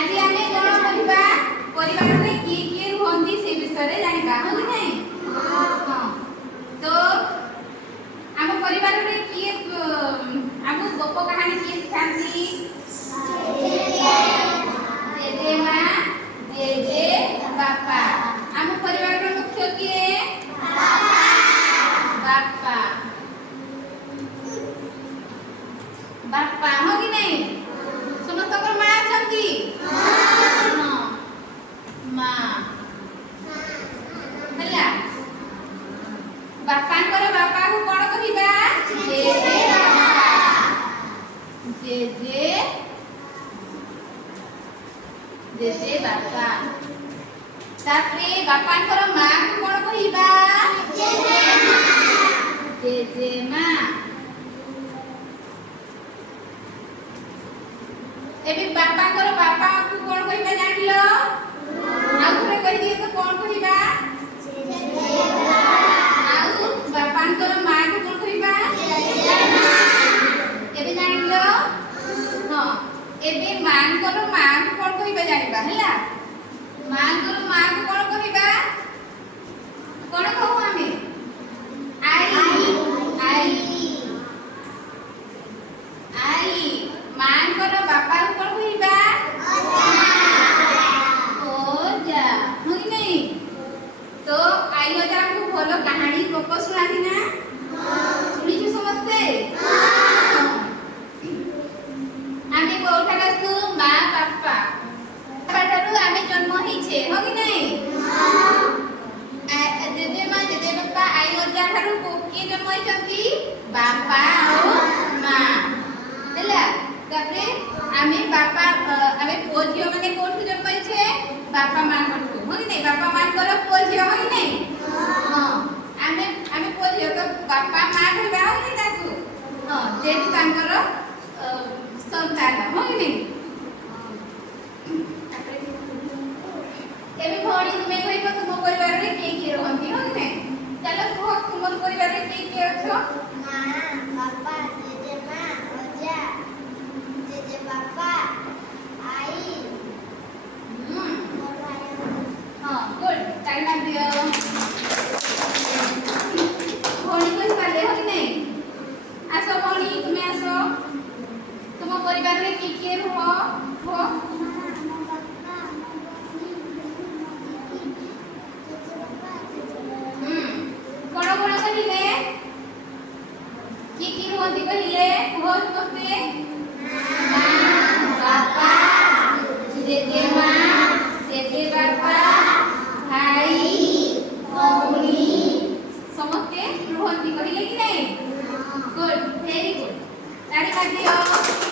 आज आमे कोन कहिबा परिवार रे किए रुहंती से विषय रे जानिबा हो कि नहीं। हां तो आम परिवार रे किए आम गप कहानी किए सिखांती जेजे मां जेजे बापा। आम परिवार रे मुख्य किए बापा बापा हो कि नहीं। समस्त को मां छंती हां मां हला बापा को कोन कहिबा जेजे बापा जेजे जेजे बापा। तापरे बापा मां को कोन कहिबा जेजे मां जेजे मां। एबे बापा को कोन कहिबा जानिलो आ थोड़े कहि दिए तो कोन कहिबा जेजे बापा। आ बापा मां को कोन कहिबा जेजे मां। एबे जानिलो हां एबे मां को कोन कहिबा जानिबा हला। मां को कोन कहिबा कोन कहू हमें आई आई आई। मां को बापा को कोन कहिबा ओजा हो कि नहीं। तो आई ओजा को भलो कहानी गप सुनाती ना सुनी छ समझते आमे कोठा गस्तु मां बापा बाटारू आमे जन्म हिचे हो कि नहीं। जेजे मां जेजे बापा आई ओजा थारू के जन्म हिचंती बापा और मां हला। तापरे आमे बापा आमे पोजियो माने कोठु जन्म हिचे बापा मां कोठु हो कि नहीं। बापा मां को पोजियो हो कि नहीं। हां आमे पोजियो तो बापा मां कहबा हो कि ताकू हां जेतु तांकर संतान हो कि नहीं। एबे भौणी तुमे कहिबो तुम परिवार रे के रहंती हो कि नहीं। चलो कह तुम परिवार रे के अछो मां बापा जेजे मां ओजा जेजे बापा आई हां गुड टाइम आ दियो। भौणी कहि पाले हो कि नहीं। आसो भौणी तुमे आसो तुम परिवार रे के हो कोन कहिले की रुहंती कहिले हो समझते मां बापा जेजे मां जेजे बापा भाई भौणी समझते रुहंती कहिले कि नहीं। गुड वेरी गुड ताड़ी मार दियो।